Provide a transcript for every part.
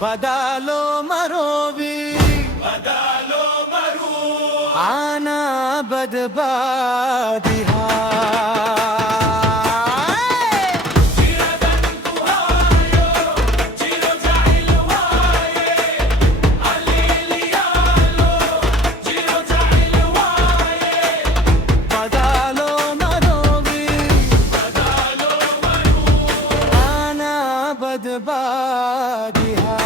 बदलो मरोवी बदलो मरू आना बदबादिहा بادها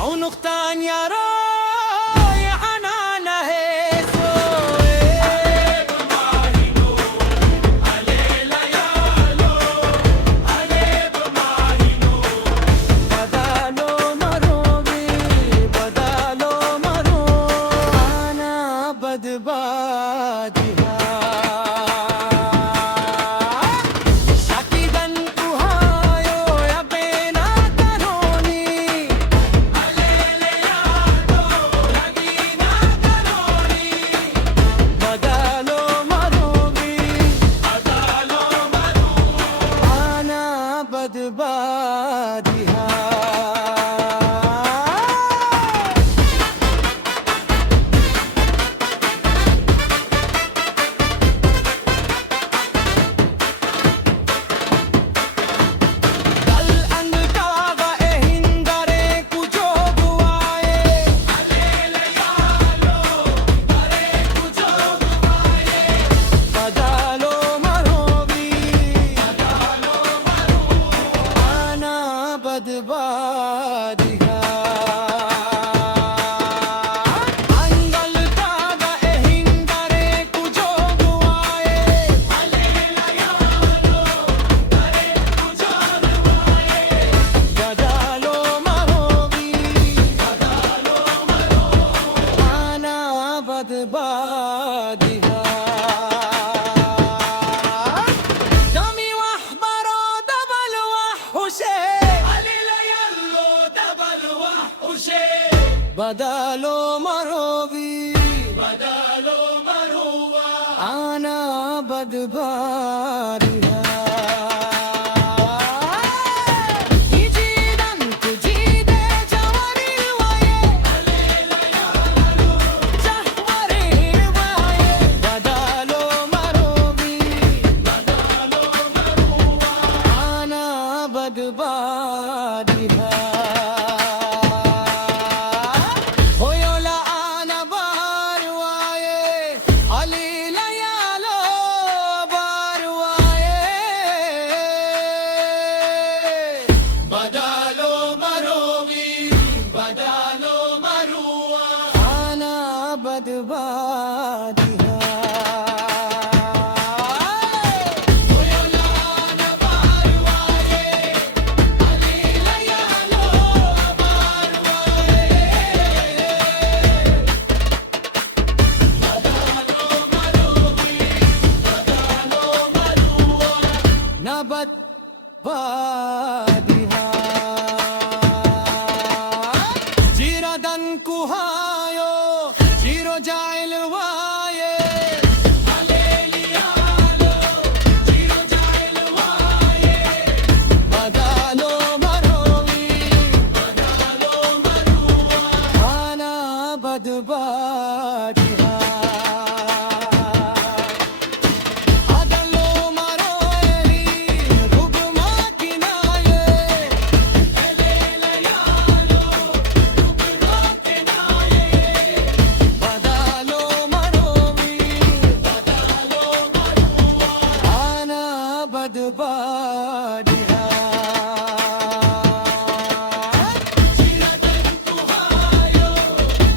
أو نقطان يا رايح أنا هيسو عليك ماهينو عليلا يالو عليك ماهينو بدالو مروبي بدالو مرو أنا بدبادها बदबादिहा दल अंग कागा एहिंगरे कुजो गुआए अलेला यालो करे कुजो गुआए बदलो मरोवी बदलो मरू आना बदबादिहा अंगल कागा एहिंगरे कुजो गुआए अलेला यालो करे कुजो गुआए बदलो मरोवी बदलो मरू आना बदबादिहा دمي واحبرا دبل وحوشي अलेला यालो दबल वहुशे بدالو مروبي बदलो मरूवा انا بدبارها يجيدن تجيد جواري الويه अलेला यालो جهوري الويه بدالو مروبي बदलो मरूवा انا بدبارها هويلا انا باروايه علي ليالو باروايه बदलो मरोवी बदलो मरूवा انا بدبادها ويولانا باروايه عليلا يالو باروايه बदलो मरोवी बदलो मरूवा نبت بادها جيردن كوهايو جيرو جايل وايه عليلي يالو جيرو جايل وايه بدالو مروي बदलो मरूवा انا بدبادها adalo maroeli rugma kinaye अलेला यालो रुकना किनाये بدالو مروي बदलो मरूवा انا بدبادها जिरदन तुहायो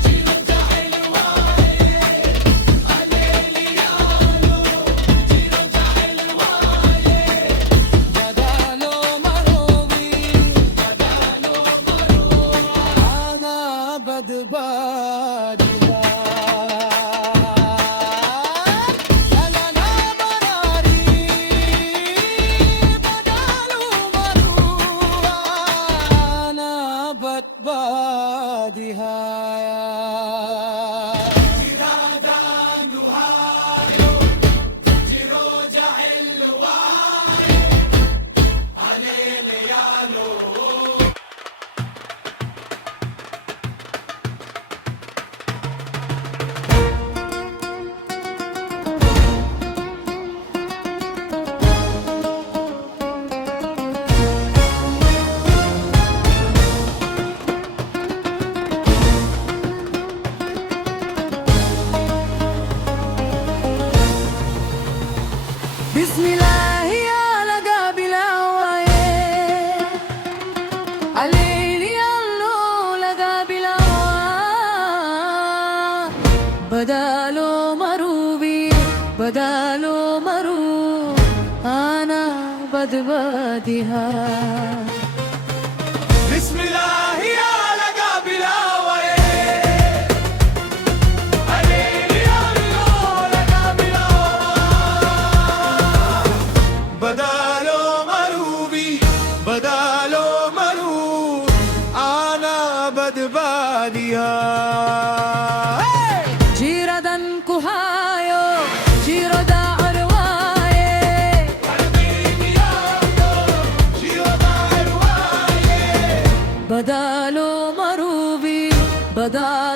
जिरो जाइल वाए अलेली यालो जिरो जाइल वाए بدالو مروي बदलो मरूवा انا بدبادها لا لا لا براري بدالو مرو أنا بدباديها بسم الله يا لقى بلاوي عليل يا لقى بلاوي بدالو مروبي بدالو مرو أنا بدباديها جيردن كهايو جيردا أرواي بدالو مروبي بدالو